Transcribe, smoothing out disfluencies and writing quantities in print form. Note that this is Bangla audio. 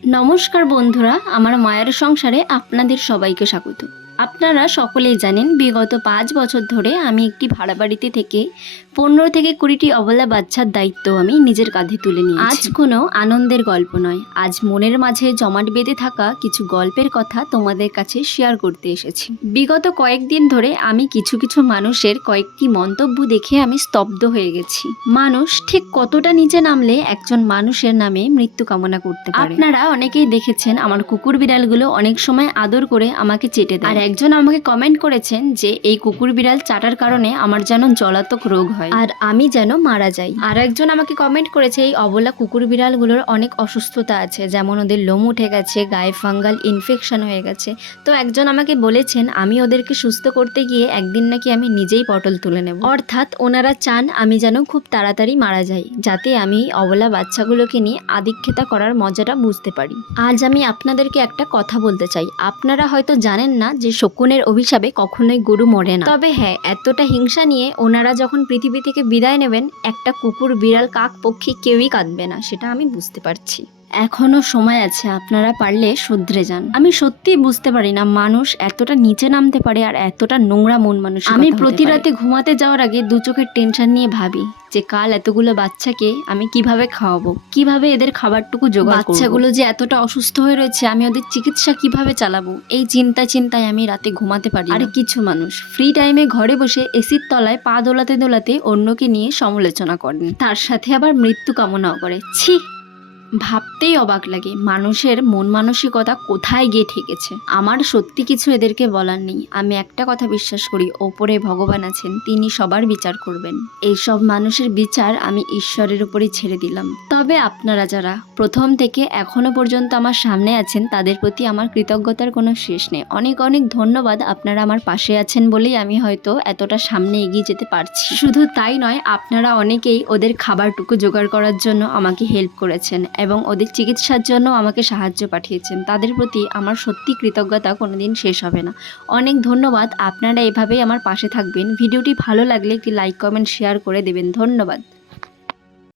নমস্কার বন্ধুরা, আমার মায়ের সংসারে আপনাদের সবাইকে স্বাগত। আপনারা সকলেই জানেন বিগত 5 বছর ধরে আমি একটি ভাড়া বাড়িতে থেকে 15 থেকে 20টি অবলা বাচ্চার দায়িত্ব আমি নিজের কাঁধে তুলে নিয়েছি। আজ কোনো আনন্দের গল্প নয়, আজ মনের মাঝে জমাট বেঁধে থাকা কিছু গল্পের কথা তোমাদের কাছে শেয়ার করতে এসেছি। বিগত কয়েকদিন ধরে আমি কিছু মানুষের কয়েকটি মন্তব্য দেখে আমি স্তব্ধ হয়ে গেছি। মানুষ ঠিক কতটা নিচে নামলে একজন মানুষের নামে মৃত্যু কামনা করতে পারে। আপনারা অনেকেই দেখেছেন আমার কুকুর বিড়ালগুলো অনেক সময় আদর করে আমাকে চেটে দেয়। আর একজন আমাকে কমেন্ট করেছেন যে এই কুকুর বিড়াল চাটার কারণে আমার যেন জলাতক রোগ হয় আর আমি যেন মারা যাই। আর একজন আমাকে কমেন্ট করেছে এই অবলা কুকুর বিড়ালগুলোর অনেক অসুস্থতা আছে, যেমন ওদের লোম উঠে গেছে, গায়ে ফাঙ্গাল ইনফেকশন হয়ে গেছে। তো একজন আমাকে বলেছেন আমি ওদেরকে সুস্থ করতে গিয়ে একদিন নাকি আমি নিজেই পটল তুলে নেব। অর্থাৎ ওনারা চান আমি যেন খুব তাড়াতাড়ি মারা যাই, যাতে আমি অবলা বাচ্চাগুলোকে নিয়ে আদিক্ষেতা করার মজাটা বুঝতে পারি। আজ আমি আপনাদেরকে একটা কথা বলতে চাই। আপনারা হয়তো জানেন না যে শকুনের অভিশাপে কখনোই গরু মরে না, তবে হ্যাঁ, এতটা হিংসা নিয়ে ওনারা যখন পৃথিবী থেকে বিদায় নেবেন একটা কুকুর বিড়াল কাক পক্ষী কেউই কাঁদবে না, সেটা আমি বুঝতে পারছি। এখনো সময় আছে, আপনারা পারলে শুধরে যান। আমি সত্যিই বুঝতে পারি না মানুষ এতটা নিচে নামতে পারে আর এতটা নোংরা মন মানুষ। আমি প্রতি রাতে ঘুমাতে যাওয়ার আগে দু চোখের টেনশন নিয়ে ভাবি যে কাল এতগুলো বাচ্চাকে আমি কিভাবে খাওয়াবো, কিভাবে এদের খাবারটুকু জোগাড় করব, বাচ্চাগুলো যে এতটা অসুস্থ হয়ে রয়েছে আমি ওদের চিকিৎসা কিভাবে চালাবো, এই চিন্তায় আমি রাতে ঘুমাতে পারি। আর কিছু মানুষ ফ্রি টাইমে ঘরে বসে এসির তলায় পা দোলাতে দোলাতে অন্যকে নিয়ে সমালোচনা করেন, তার সাথে আবার মৃত্যু কামনাও করে। ছি, ভাবতেই অবাক লাগে মানুষের মন মানসিকতা কোথায় গিয়ে ঠেকেছে। আমার সত্যি কিছু এদেরকে বলার নেই। আমি একটা কথা বিশ্বাস করি, ওপরে ভগবান আছেন, তিনি সবার বিচার করবেন। এইসব মানুষের বিচার আমি ঈশ্বরের উপরই ছেড়ে দিলাম। তবে আপনারা যারা প্রথম থেকে এখনো পর্যন্ত আমার সামনে আছেন তাদের প্রতি আমার কৃতজ্ঞতার কোনো শেষ নেই। অনেক অনেক ধন্যবাদ, আপনারা আমার পাশে আছেন বলেই আমি হয়তো এতটা সামনে এগিয়ে যেতে পারছি। শুধু তাই নয়, আপনারা অনেকেই ওদের খাবারটুকু জোগাড় করার জন্য আমাকে হেল্প করেছেন এবং ওদের চিকিৎসার জন্য আমাকে সাহায্য পাঠিয়েছেন। তাদের প্রতি আমার সত্যি কৃতজ্ঞতা কোনোদিন শেষ হবে না। অনেক ধন্যবাদ, আপনারা এভাবেই আমার পাশে থাকবেন। ভিডিওটি ভালো লাগলে একটি লাইক কমেন্ট শেয়ার করে দেবেন। ধন্যবাদ।